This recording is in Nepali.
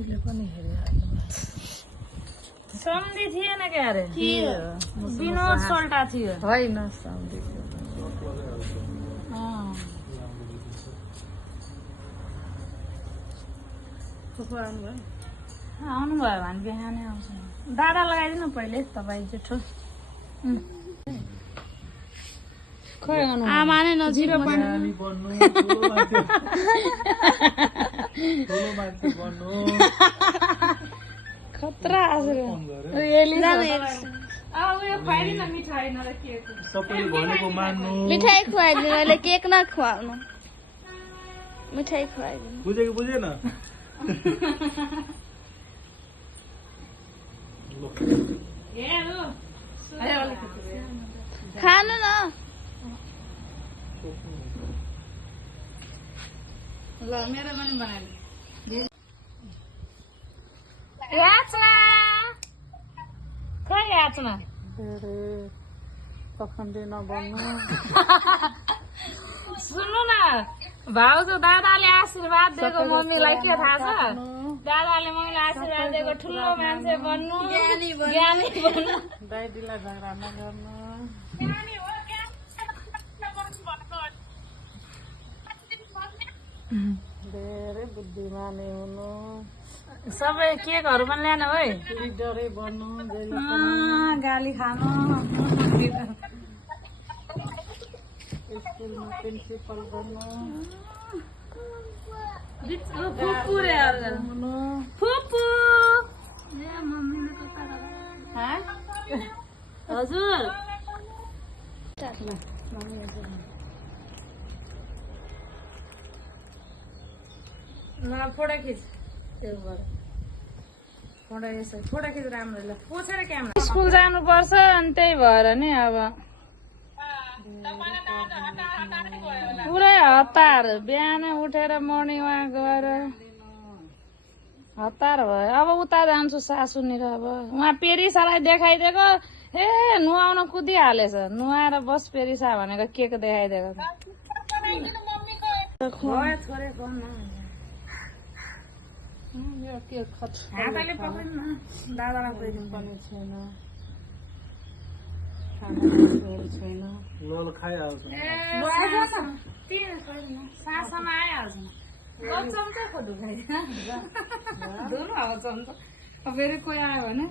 सम्धीले पनि हेरे सम्धि थिएन क्या अरे विनोद सोल्टा थियो होइन सम्धी आउनुभयो भने बिहानै आउँछ दादा लगाइदिनु पहिले तपाईँ जेठो खोइ आमा नै नजिक खतरा मिठाई खुवाइदिनु अहिले केक नखुवाउनु मिठाई खुवाइदिनु बुझेको बुझेन खानु न ल मेरो पनि बनाइदिनु याचना खै याचना पखण्डी नबन्नु सुन्नु न भाउजू दादाले आशीर्वाद दिएको मम्मीलाई के थाहा छ दादाले मम्मीलाई आशीर्वाद दिएको ठुलो मान्छे बन्नु ज्ञानी बन्नु दाइदीलाई झगडा नगर्नु धेरै बुद्धिमानी हुनु सबै केकहरू पनि ल्याएन है लिडरै बन्नु गाली खानु स्कुलमा प्रिन्सिपल बन्नु फुपू रे फुपू हजुर ल फोटो खिच फोटो खिच राम्रो ल पोछेर क्यामेरा स्कुल जानुपर्छ अनि त्यही भएर नि अब पुरै हतार बिहानै उठेर मर्निङ वाक गएर हतार भयो अब उता जान्छु सासुनिर अब उहाँ पेरिसालाई देखाइदिएको ए नुहाउन कुदिहालेछ नुहाएर बस पेरिसा भनेको केक देखाइदिएको हातले पक्रिनु न दादालाई पुऱ्याइदिनु पनि छैन छैन ल खाइहाल्छ सासमा आइहाल्छ चम्चा खोज्नु खाइदिनु अब चम्चा फेरि कोही आयो भने